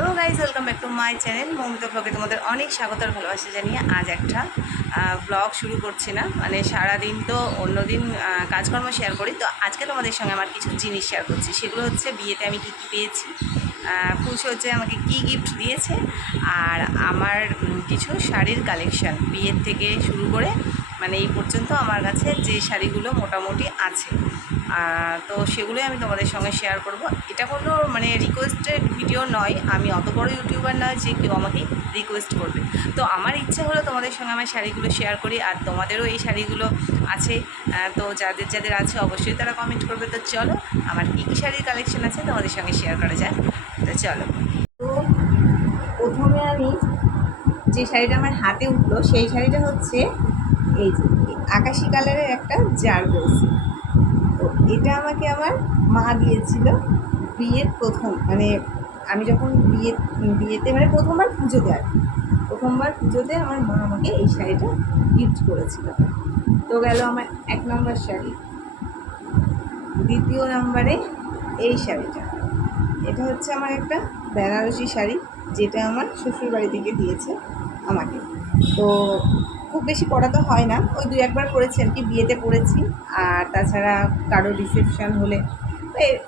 Hello guys welcome back to my channel Momita ব্লগে তোমাদের অনেক স্বাগত আর ভালোবাসা জানিয়ে আজ একটা ব্লগ শুরু করছি না। মানে সারাদিন তো অন্যদিন কাজকর্ম শেয়ার করি। তো আজকে তোমাদের সঙ্গে আমার কিছু জিনিস শেয়ার করছি। সেগুলো হচ্ছে বিয়েতে আমি কী কী পেয়েছি খুশি হচ্ছে আমাকে কি গিফট দিয়েছে, আর আমার কিছু শাড়ির কালেকশান বিয়ের থেকে শুরু করে মানে এই পর্যন্ত আমার কাছে যে শাড়িগুলো মোটামুটি আছে। তো সেগুলোই আমি তোমাদের সঙ্গে শেয়ার করব। এটা কোনো মানে রিকোয়েস্টেড ভিডিও নয়, আমি অত বড় ইউটিউবার নয় যে কেউ আমাকে রিকোয়েস্ট করবে। তো আমার ইচ্ছা হলো তোমাদের সঙ্গে আমার শাড়িগুলো শেয়ার করি, আর তোমাদেরও এই শাড়িগুলো আছে। তো যাদের যাদের আছে অবশ্যই তারা কমেন্ট করবে। তো চলো, আমার কী কী শাড়ির কালেকশন আছে তোমাদের সঙ্গে শেয়ার করা যায় তো চলো। তো প্রথমে আমি যে শাড়িটা আমার হাতে উঠল, সেই শাড়িটা হচ্ছে এই যে, আকাশি কালারের একটা জারদোসি তো এটা আমাকে আমার মা দিয়েছিল বিয়ের প্রথম মানে আমি যখন বিয়ে, বিয়েতে মানে প্রথমবার পুজোতে আর প্রথমবার পুজোতে আমার মা আমাকে এই শাড়িটা গিফট করেছিল। তো গেল আমার এক নম্বর শাড়ি। দ্বিতীয় নম্বরে এই শাড়িটা। এটা হচ্ছে আমার একটা বেনারসি শাড়ি, যেটা আমার শ্বশুর বাড়ি থেকে দিয়েছে আমাকে। তো খুব বেশি পরা তো হয় না। ওই দুই একবার পরেছি আর কি, বিয়েতে পরেছি আর তাছাড়া কারও রিসেপশান হলে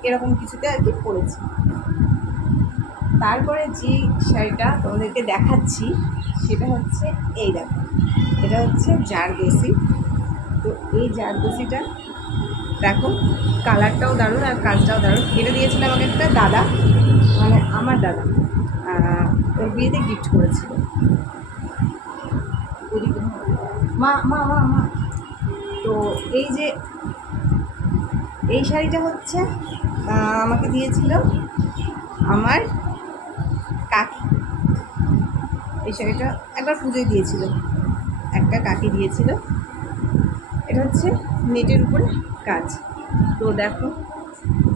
এরকম কিছুতে আর কি পরেছি তারপরে যে শাড়িটা তোমাদেরকে দেখাচ্ছি, সেটা হচ্ছে এই দেখো। এটা হচ্ছে জারদোসি। তো এই জারদোসিটা দেখো, কালারটাও দারুণ আর কাজটাও দারুণ। এটা দিয়েছিল আমাকে একটা দাদা মানে আমার দাদা ওর বিয়েতে গিফট করেছিল। মা মা মা মা। তো এই যে এই শাড়িটা হচ্ছে আমাকে দিয়েছিল আমার কাকি। এই শাড়িটা একবার পুজোয় দিয়েছিল। একটা কাকি দিয়েছিল। এটা হচ্ছে নেটের উপরে কাজ। তো দেখো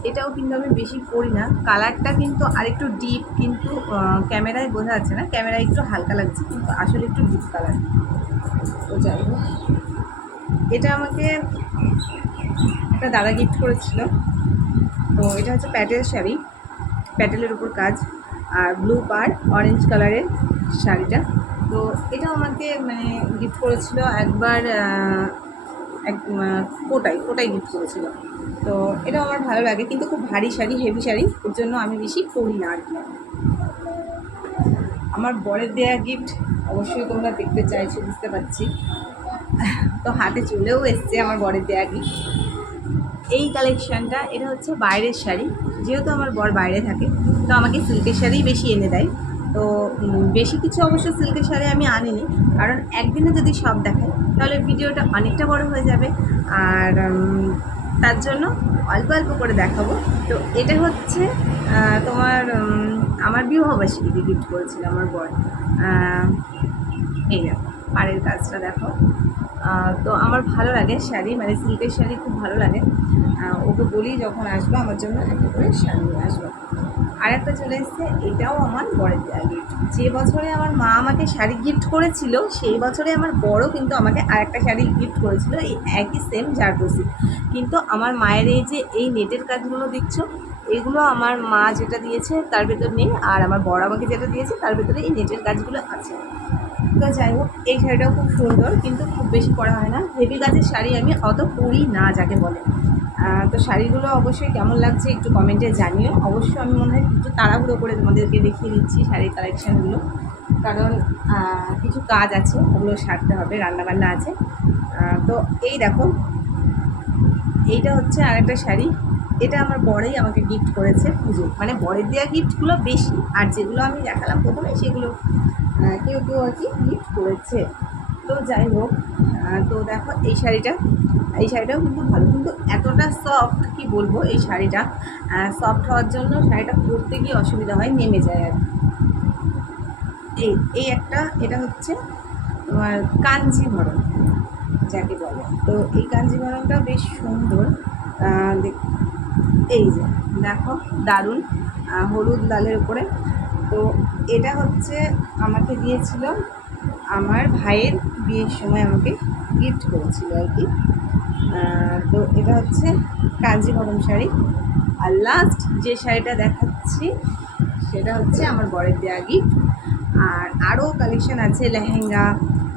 এটাও কিন্তু আমি বেশি পরি না। কালারটা কিন্তু আরেকটু ডিপ কিন্তু ক্যামেরায় বোঝা যাচ্ছে না। ক্যামেরায় একটু হালকা লাগছে, কিন্তু আসলে একটু ডিপ কালার তো যাই এটা আমাকে একটা দাদা গিফট করেছিল। তো এটা হচ্ছে প্যাটেল শাড়ি। প্যাটেলের উপর কাজ। আর ব্লু পার অরেঞ্জ কালারের শাড়িটা। তো এটাও আমাকে মানে গিফট করেছিল। একবার এক কোটাই কোটাই গিফট করেছিল। তো এটাও আমার ভালো লাগে, কিন্তু খুব ভারী শাড়ি হেভি শাড়ি, ওর জন্য আমি বেশি পরি না আর কি। আমার বরের দেয়া গিফট অবশ্যই তোমরা দেখতে চাইছো, বুঝতে পারছি। তো হাতে চলেও এসছে আমার বরের দেয়া গিফট এই কালেকশানটা এটা হচ্ছে বাইরের শাড়ি। যেহেতু আমার বর বাইরে থাকে, তো আমাকে সিল্কের শাড়িই বেশি এনে দেয়। তো বেশি কিছু অবশ্য সিল্কের শাড়ি আমি আনিনি। কারণ একদিনে যদি সব দেখাই, তাহলে ভিডিওটা অনেকটা বড় হয়ে যাবে। আর তার জন্য অল্প অল্প করে দেখাবো। তো এটা হচ্ছে তোমার আমার বিবাহবাসীকে গিফট করেছিল আমার বর। এই দেখো, পাড়ের কাজটা দেখো। তো আমার ভালো লাগে শাড়ি মানে সিল্কের শাড়ি খুব ভালো লাগে। ওকে বলি যখন আসব আমার জন্য একটা করে শাড়ি নিয়ে আসব। আর একটা চলে এসছে, এটাও আমার বরের গিফট যে বছরে আমার মা আমাকে শাড়ি গিফট করেছিল, সেই বছরে আমার বড় কিন্তু আমাকে আর একটা শাড়ি গিফট করেছিল, এই একই সেম জারদোসি কিন্তু আমার মায়ের এই যে এই নেটের কাজগুলো দেখছ, এগুলো আমার মা যেটা দিয়েছে তার ভেতর নেই, আর আমার বড় আমাকে যেটা দিয়েছে তার ভেতরে এই নেটের কাজগুলো আছে। তো যাই হোক, এই শাড়িটাও খুব সুন্দর, কিন্তু খুব বেশি পরা হয় না। হেভি গাছের শাড়ি আমি অত পরি না, যাকে বলে। তো শাড়িগুলো অবশ্যই কেমন লাগছে একটু কমেন্টে জানিও। অবশ্যই আমি মনে হয় একটু তাড়াহুড়ো করে তোমাদেরকে দেখিয়ে দিচ্ছি শাড়ির কালেকশানগুলো কারণ কিছু কাজ আছে, ওগুলো সারতে হবে, রান্নাবান্না আছে। তো এই দেখো, এইটা হচ্ছে আরেকটা শাড়ি। এটা আমার বরেই আমাকে গিফট করেছে পুজো মানে বরের দেওয়া গিফটগুলো বেশি, আর যেগুলো আমি দেখালাম প্রথমে সেগুলো। কেউ কেউ আর কি গিফট করেছে। তো যাই হোক তো দেখো এই শাড়িটা, এই শাড়িটাও কিন্তু ভালো, কিন্তু এতটা সফট কি বলব এই শাড়িটা? সফট হওয়ার জন্য শাড়িটা পরতে গিয়ে অসুবিধা হয়, নেমে যায় আর। এই এই একটা, এটা হচ্ছে তোমার কাঞ্জিভরণ যাকে বলে। তো এই কাঞ্জিভরণটা বেশ সুন্দর এই যে, দেখো, দারুণ হলুদ লালের উপরে। তো এটা হচ্ছে আমাকে দিয়েছিল আমার ভাইয়ের বিয়ের সময় আমাকে গিফট করেছিল আর কি। তো এটা হচ্ছে কাঞ্জিভরম শাড়ি। আর লাস্ট যে শাড়িটা দেখাচ্ছি, সেটা হচ্ছে আমার বরের দেওয়া গিফট আর আরও কালেকশন আছে, লেহেঙ্গা।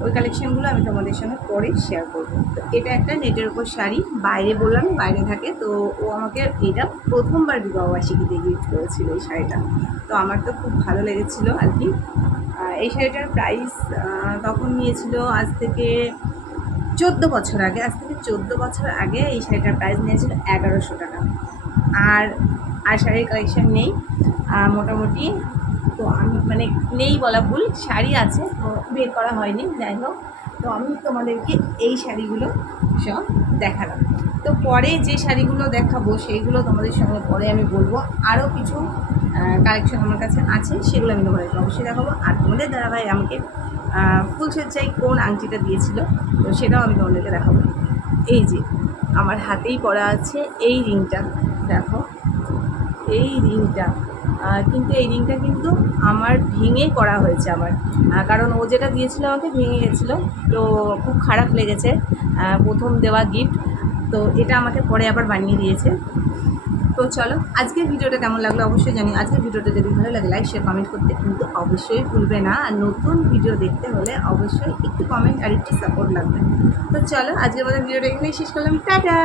ওই কালেকশনগুলো আমি তোমাদের সঙ্গে পরে শেয়ার করব। তো এটা একটা নেটের ওপর শাড়ি, বাইরে বললাম, বাইরে থাকে। তো ও আমাকে এটা প্রথমবার বিবাহবার্ষিকীতে গিফট করেছিল এই শাড়িটা। তো আমার তো খুব ভালো লেগেছিলো আর কি। এই শাড়িটার প্রাইস তখন নিয়েছিল আজ থেকে চোদ্দ বছর আগে। আজ থেকে চোদ্দ বছর আগে এই শাড়িটার প্রাইস নিয়েছিল এগারোশো টাকা। আর আর শাড়ির কালেকশান নেই। মোটামুটি তো আমি মানে নেই বলা ভুল শাড়ি আছে তো বের করা হয়নি যাই হোক। তো আমি তোমাদেরকে এই শাড়িগুলো সব দেখালাম। তো পরে যে শাড়িগুলো দেখাবো সেইগুলো তোমাদের সঙ্গে পরে আমি বলব। আরও কিছু কালেকশন আমার কাছে আছে সেগুলো আমি তোমাদেরকে অবশ্যই দেখাবো। আর তোমাদের দাদাভাই আমাকে আহ, ফুলসজ্জায় কোন আংটিটা দিয়েছিল তো সেটাও আমি তোমাদেরকে দেখাবো। এই যে আমার হাতেই পড়া আছে এই রিংটা দেখো। এই রিংটা কিন্তু এই রিংটা কিন্তু আমার ভেঙে করা হয়েছে আমার। কারণ ও যেটা দিয়েছিল আমাকে ভেঙে গেছিল, তো খুব খারাপ লেগেছে প্রথম দেওয়া গিফট তো এটা আমাকে পরে আবার বানিয়ে দিয়েছে। তো চলো, আজকের ভিডিওটা কেমন লাগল অবশ্যই জানি আজকের ভিডিওটা যদি ভালো লাগে লাইক শেয়ার কমেন্ট করতে কিন্তু অবশ্যই ভুলবে না। আর নতুন ভিডিও দেখতে হলে অবশ্যই একটু কমেন্ট আর একটু সাপোর্ট লাগবে। তো চলো, আজকের মতো ভিডিওটা এখানেই শেষ করলাম। টাটা!